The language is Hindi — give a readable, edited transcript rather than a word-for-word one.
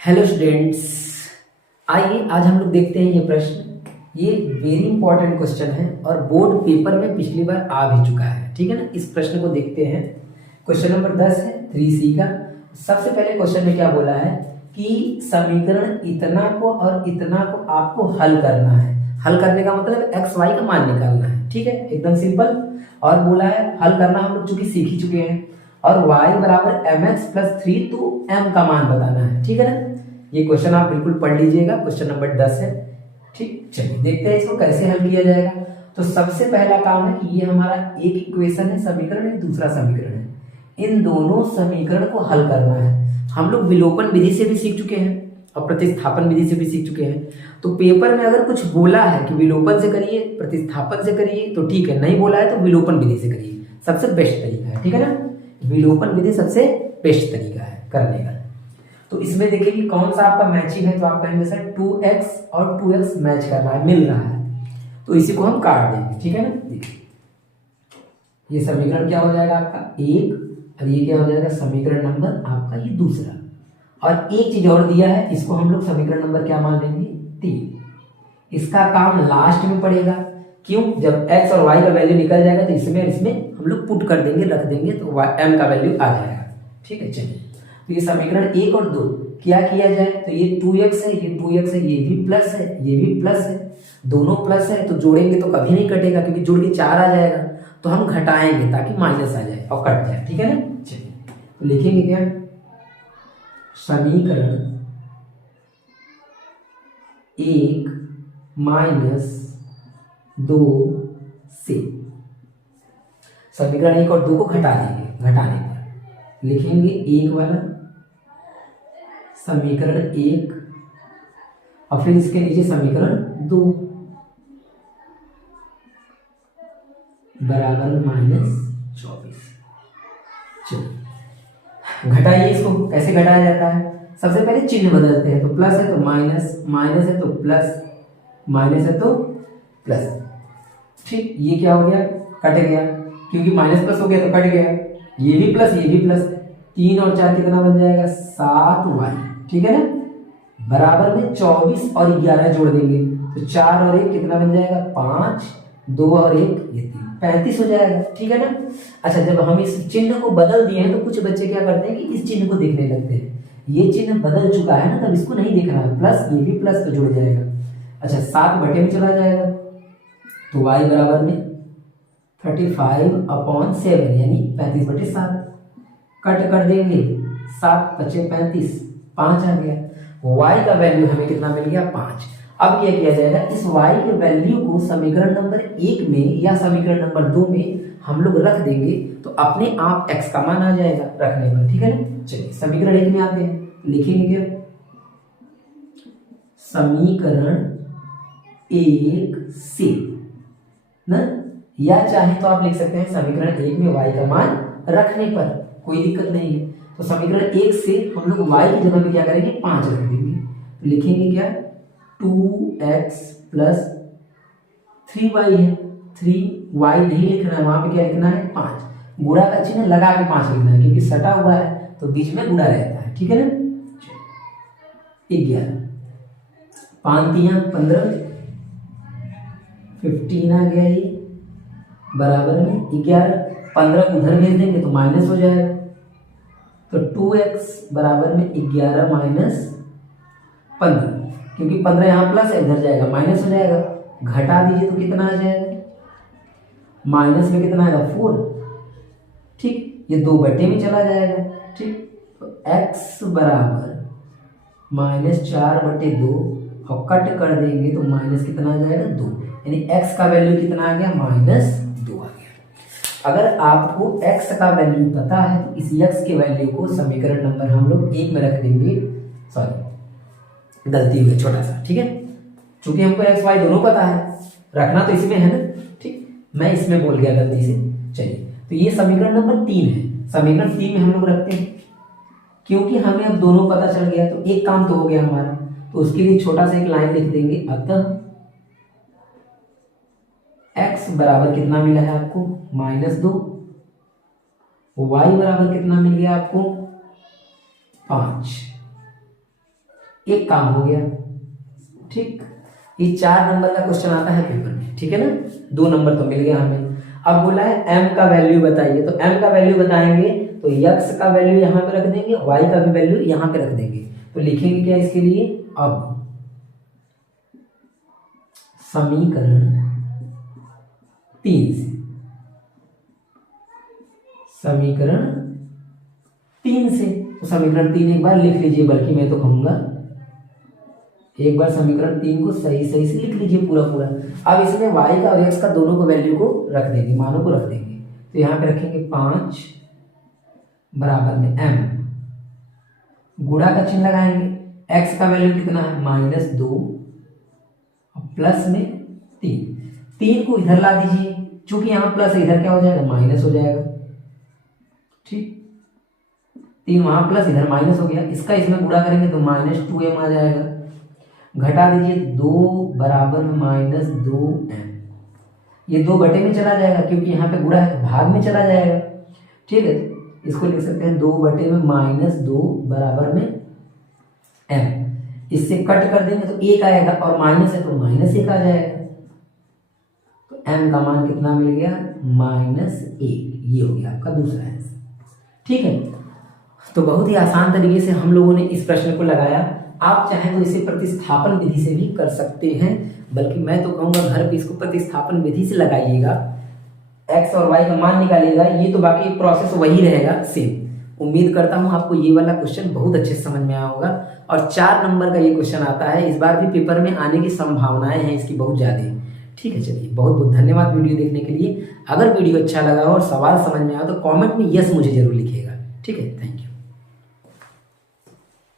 हेलो स्टूडेंट्स, आइए आज हम लोग देखते हैं ये प्रश्न। ये वेरी इंपॉर्टेंट क्वेश्चन है और बोर्ड पेपर में पिछली बार आ भी चुका है। ठीक है ना। इस प्रश्न को देखते हैं। क्वेश्चन नंबर 10 है 3C का। सबसे पहले क्वेश्चन में क्या बोला है कि समीकरण इतना को और इतना को आपको हल करना है। हल करने का मतलब एक्स वाई का मान निकालना है। ठीक है, एकदम सिंपल। और बोला है हल करना हम लोग चूंकि सीख ही चुके हैं। और y बराबर mx प्लस 3 तो m का मान बताना है। ठीक है ना। ये क्वेश्चन आप बिल्कुल पढ़ लीजिएगा, क्वेश्चन नंबर 10 है। ठीक, चलिए देखते हैं इसको कैसे हल किया जाएगा। तो सबसे पहला काम है कि ये हमारा एक इक्वेशन है, समीकरण है, दूसरा समीकरण है। इन दोनों समीकरण को हल करना है। हम लोग विलोपन विधि से भी सीख चुके हैं और प्रतिस्थापन विधि से भी सीख चुके हैं। तो पेपर में अगर कुछ बोला है कि विलोपन से करिए, प्रतिस्थापन से करिए तो ठीक है, नहीं बोला है तो विलोपन विधि से करिए, सबसे बेस्ट तरीका है। ठीक है ना। विलोपन विधि सबसे बेस्ट तरीका है करने का। तो इसमें देखिए कि कौन सा आपका मैचिंग है। तो आप कहेंगे सर 2x और 2x मैच कर रहा है, मिल रहा है, तो इसी को हम काट देंगे। ठीक है ना। देखिए ये समीकरण क्या हो जाएगा आपका एक, और ये क्या हो जाएगा समीकरण नंबर आपका ये दूसरा। और एक चीज और दिया है, इसको हम लोग समीकरण नंबर क्या मान लेंगे 3। इसका काम लास्ट में पड़ेगा। क्यों? जब x और y का वैल्यू निकल जाएगा तो इसमें हम लोग पुट कर देंगे, रख देंगे तो m का वैल्यू आ जाएगा। ठीक है, चलिए तो ये समीकरण 1 और 2 क्या किया जाए। तो ये 2x है, ये 2x है, ये भी प्लस है, ये भी प्लस है, दोनों प्लस है। तो जोड़ेंगे तो कभी नहीं कटेगा क्योंकि जोड़ के 4 आ जाएगा। तो हम घटाएंगे ताकि माइनस आ जाए और कट जाए। ठीक है ना। चलिए तो लिखेंगे क्या, समीकरण 1 माइनस 2 से समीकरण 1 और 2 को घटा देंगे। घटाने पर लिखेंगे 1 वाला समीकरण 1 और फिर इसके नीचे समीकरण 2 बराबर -24। चलिए घटाइए इसको। कैसे घटाया जाता है, सबसे पहले चिन्ह बदलते हैं। तो प्लस है तो माइनस, माइनस है तो प्लस, माइनस है तो प्लस। ठीक, ये क्या हो गया, कट गया क्योंकि माइनस प्लस हो गया तो कट गया। ये भी प्लस, ये भी प्लस, 3 और 4 कितना बन जाएगा 7y। ठीक है ना। बराबर में 24 और 11 जोड़ देंगे तो 4 और 1 कितना बन जाएगा 5, 2 और 1 ये 3, 35 हो जाएगा। ठीक है ना। अच्छा, जब हम इस चिन्ह को बदल दिए हैं तो कुछ बच्चे क्या करते हैं कि इस चिन्ह को देखने लगते हैं। ये चिन्ह बदल चुका है ना, तब इसको नहीं देखना है। प्लस, ये भी प्लस तो जुड़ जाएगा। अच्छा, 7 बटे में चला जाएगा तो y बराबर में 35/7 यानी 35/7 कट कर देंगे। 7 बचे 35, 5 आ गया। y का वैल्यू हमें कितना मिल गया 5। अब क्या किया जाएगा, इस y के वैल्यू को समीकरण नंबर 1 में या समीकरण नंबर 2 में हम लोग रख देंगे तो अपने आप x का मान आ जाएगा रखने पर। ठीक है ना। चलिए समीकरण 1 में आते हैं, लिखेंगे क्या, समीकरण 1 से ना, या चाहे तो आप लिख सकते हैं समीकरण 1 में y का मान रखने पर, कोई दिक्कत नहीं है। तो समीकरण 1 से हम लोग y की जगह पे क्या करेंगे 5 रख देंगे। तो लिखेंगे क्या, 2x प्लस 3y है। 3y नहीं लिखना है, वहां पे क्या लिखना है 5। गुणा का चिन्ह लगा के 5 लिखना है क्योंकि सटा हुआ है तो बीच में गुणा रहता है। ठीक है ना। 11 5 3 15, 15 आ गया ये बराबर में 11। 15 उधर भेज देंगे तो माइनस हो जाएगा। तो 2x बराबर में 11 माइनस 15, क्योंकि 15 यहाँ प्लस है, इधर जाएगा माइनस हो जाएगा। घटा दीजिए तो कितना आ जाएगा, माइनस में कितना आएगा 4। ठीक, ये 2 बटे में चला जाएगा। ठीक, तो x बराबर -4/2 और कट कर देंगे तो माइनस कितना आ जाएगा 2, यानी x का वैल्यू कितना आ गया -2 आ गया। अगर आपको x का वैल्यू पता है तो इस x के वैल्यू को समीकरण नंबर हम लोग 1 में रख देंगे। सॉरी, गलती हुई छोटा सा। ठीक है, चूंकि हमको x y दोनों पता है, रखना तो इसमें है ना। ठीक, मैं इसमें बोल गया गलती से। चलिए तो ये समीकरण नंबर 3 है। समीकरण 3 में हम लोग रखते हैं क्योंकि हमें अब दोनों पता चल गया तो एक काम तो हो गया हमारा। तो उसके लिए छोटा सा एक लाइन लिख देंगे, अतः x बराबर कितना मिला है आपको -2, y बराबर कितना मिल गया आपको 5। एक काम हो गया। ठीक, ये 4 नंबर का क्वेश्चन आता है पेपर में, ठीक है ना। 2 नंबर तो मिल गया हमें। अब बोला है m का वैल्यू बताइए, तो m का वैल्यू बताएंगे तो x का वैल्यू यहाँ पे रख देंगे, y का भी वैल्यू यहाँ पे रख देंगे। तो लिखेंगे क्या इसके लिए, अब समीकरण 3 से, समीकरण 3 से, तो समीकरण 3 एक बार लिख लीजिए, बल्कि मैं तो कहूंगा एक बार समीकरण 3 को सही सही से लिख लीजिए पूरा पूरा। अब इसमें y का और x का दोनों को वैल्यू को रख देंगे, मानों को रख देंगे। तो यहाँ पे रखेंगे 5 बराबर में m, गुणा का चिन्ह लगाएंगे, x का वैल्यू कितना है -2 प्लस में 3 को इधर ला दीजिए, चूंकि यहाँ प्लस है इधर क्या हो जाएगा, माइनस हो जाएगा। ठीक, 3 वहां प्लस इधर माइनस हो गया, इसका इसमें गुणा करेंगे तो -2m आ जाएगा। घटा दीजिए 2 बराबर में -2m, ये 2 बटे में चला जाएगा क्योंकि यहाँ पे गुणा है तो भाग में चला जाएगा। ठीक है, इसको लिख सकते हैं 2 बटे में -2 बराबर में m, इससे कट कर देंगे तो 1 आएगा और माइनस है तो -1 आ जाएगा। तो m का मान कितना मिल गया, -1, ये हो गया आपका दूसरा आंसर। ठीक है, तो बहुत ही आसान तरीके से हम लोगों ने इस प्रश्न को लगाया। आप चाहें तो इसे प्रतिस्थापन विधि से भी कर सकते हैं, बल्कि मैं तो कहूँगा घर पे इसको प्रतिस्थापन विधि से लगाइएगा, x और y का मान निकालिएगा, ये तो बाकी प्रोसेस वही रहेगा सेम। उम्मीद करता हूँ आपको ये वाला क्वेश्चन बहुत अच्छे से समझ में आया होगा। और 4 नंबर का ये क्वेश्चन आता है, इस बार भी पेपर में आने की संभावनाएं हैं इसकी बहुत ज़्यादा। ठीक है, चलिए बहुत बहुत धन्यवाद वीडियो देखने के लिए। अगर वीडियो अच्छा लगा और सवाल समझ में आया तो कॉमेंट में यस मुझे जरूर लिखिएगा। ठीक है, थैंक यू।